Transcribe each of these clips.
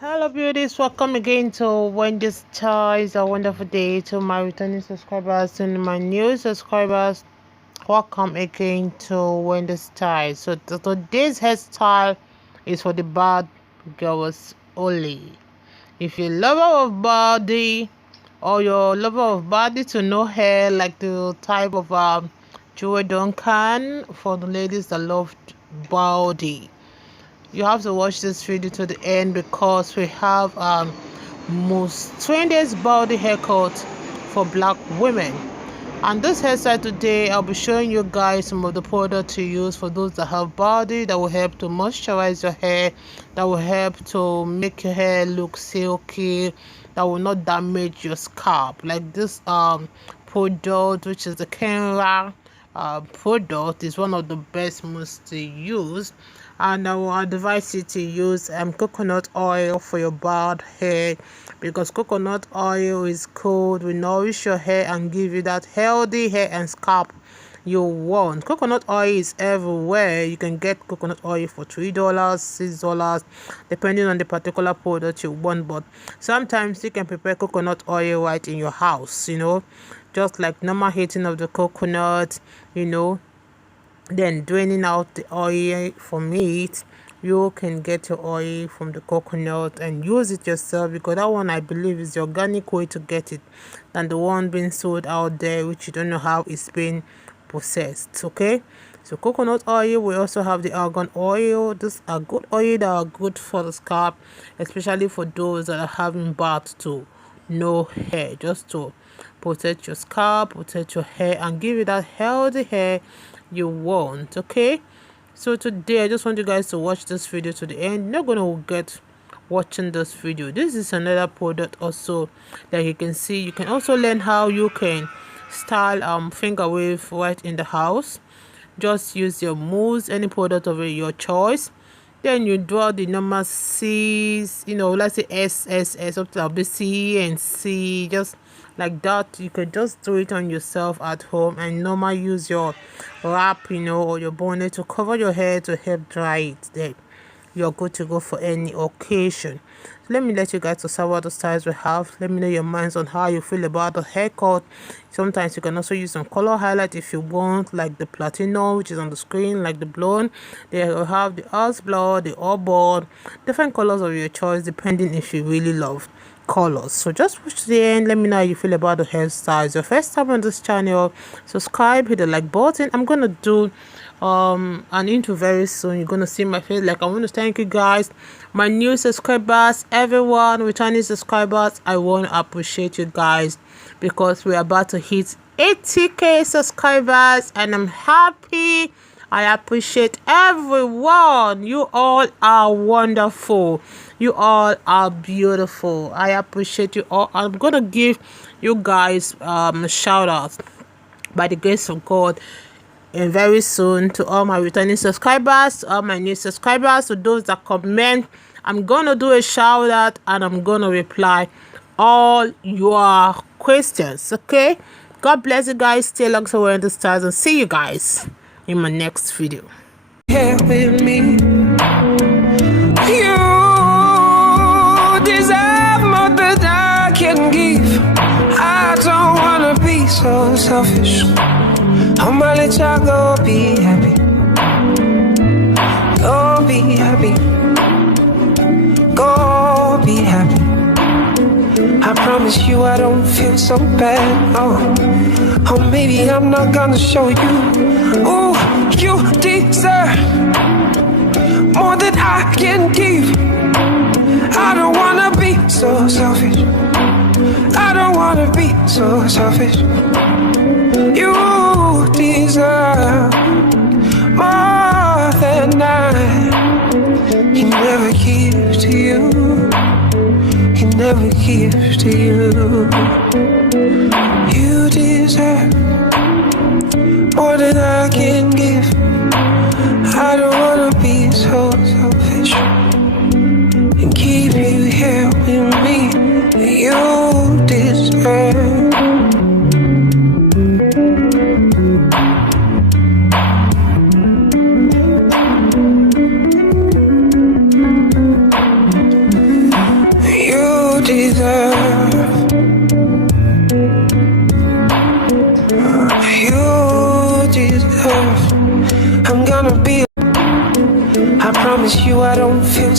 Hello beauties, welcome again to Wendy's Choice. A wonderful day to my returning subscribers and my new subscribers. Welcome again to Wendy's Choice. So today's hairstyle is for the bad girls only. If you're lover of body or you're lover of body to no hair, like the type of Joe Duncan, for the ladies that love body, you have to watch this video to the end because we have most trendiest body haircut for black women. And this hairstyle today, I'll be showing you guys some of the products to use for those that have body, that will help to moisturize your hair, that will help to make your hair look silky, that will not damage your scalp. Like this product, which is the Creme product, is one of the best mousse to use, and I will advise you to use coconut oil for your bald hair, because coconut oil is good, will nourish your hair and give you that healthy hair and scalp you want. Coconut oil is everywhere. You can get coconut oil for $3, $6, depending on the particular product you want, but sometimes you can prepare coconut oil right in your house, just like normal heating of the coconut, then draining out the oil from it. You can get your oil from the coconut and use it yourself, because that one, I believe, is the organic way to get it than the one being sold out there, which you don't know how it's been processed. Okay, so coconut oil. We also have the argan oil. These are good oil that are good for the scalp, especially for those that are having bath to no hair, just to protect your scalp, protect your hair, and give you that healthy hair you want. Okay, so today I just want you guys to watch this video to the end. You're not gonna get watching this video. This is another product also that you can see. You can also learn how you can style finger wave right in the house. Just use your mousse, any product of your choice, then you draw the normal C's, let's say S up to B, C and C, just like that. You could just do it on yourself at home, and normally use your wrap, or your bonnet to cover your hair to help dry it. Then you're good to go for any occasion. So let me let you guys to see what the styles we have. Let me know your minds on how you feel about the haircut. Sometimes you can also use some color highlight if you want, like the platinum, which is on the screen, like the blonde. They will have the earth blood, the auburn, different colors of your choice, depending if you really love colors. So just watch to the end. Let me know how you feel about the hairstyles. Your first time on this channel, subscribe, hit the like button. I'm gonna do an intro very soon. You're gonna see my face. Like, I want to thank you guys, my new subscribers, everyone, returning subscribers. I want to appreciate you guys, because we're about to hit 80k subscribers, and I'm happy. I appreciate everyone. You all are wonderful. You all are beautiful. I appreciate you all. I'm gonna give you guys a shout out by the grace of God, and very soon, to all my returning subscribers, to all my new subscribers, to those that comment. I'm gonna do a shout out, and I'm gonna reply all your questions. Okay, God bless you guys. Stay long so we're in the stars, and see you guys in my next video. Here with me, you deserve more than I can give. I don't wanna be so selfish. I'ma let y'all go be happy. Go be happy. Go be happy. I promise you I don't feel so bad. Oh, maybe I'm not gonna show you. Oh, you deserve more than I can give. I don't wanna be so selfish. I don't wanna be so selfish. You deserve more than I can never give to you. Can never give to you. You deserve more than I can give. I don't wanna be so selfish and keep you here with me. You deserve.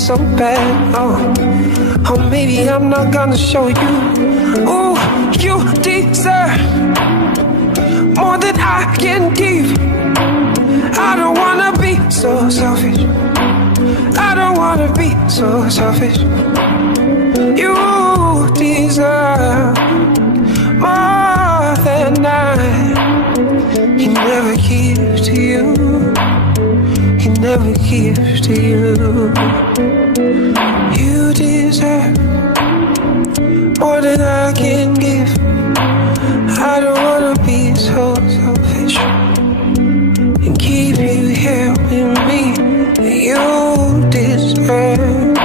so bad. Oh, maybe I'm not gonna show you. Ooh, you deserve more than I can give. I don't wanna be so selfish. I don't wanna be so selfish. You deserve more than I. He never gives to you. He never gives to you. You deserve more than I can give. I don't wanna be so selfish and keep you here with me. You deserve.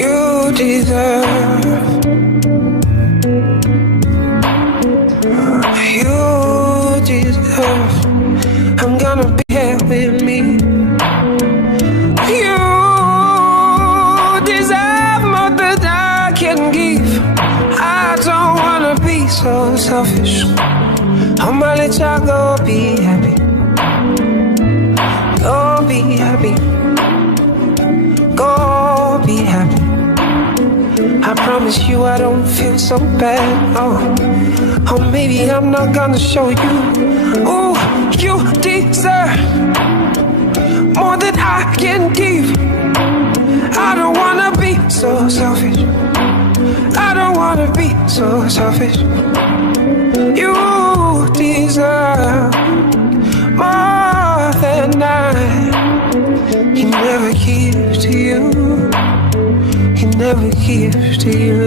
You deserve. You deserve. I'm gonna be here with me. You deserve more than I can give. I don't wanna be so selfish. I'ma let y'all go be happy. Go be happy. Go be happy. I promise you I don't feel so bad. Oh, maybe I'm not gonna show you. Ooh, you deserve more than I can give. I don't wanna be so selfish. I don't wanna be so selfish. You deserve more than I. He never gives to you. He never gives to you.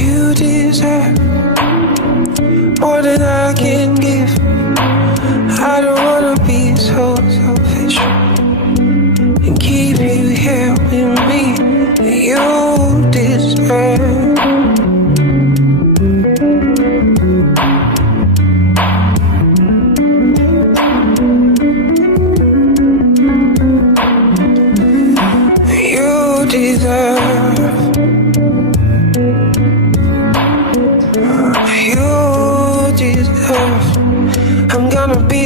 You deserve more than I can give. I don't wanna be so selfish and keep you here with me. You deserve. You deserve. You deserve. I'm gonna be.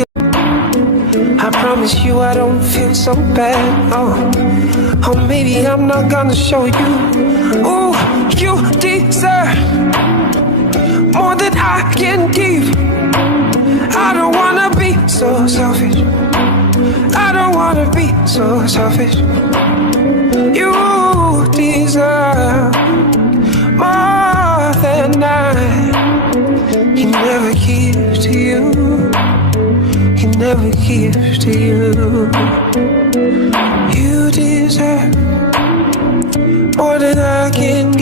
I promise you I don't feel so bad. Oh, maybe I'm not gonna show you. Ooh, you deserve more than I can give. I don't wanna be so selfish. I don't wanna be so selfish. You deserve more than I. He never gives to you. He never gives to you. You deserve more than I can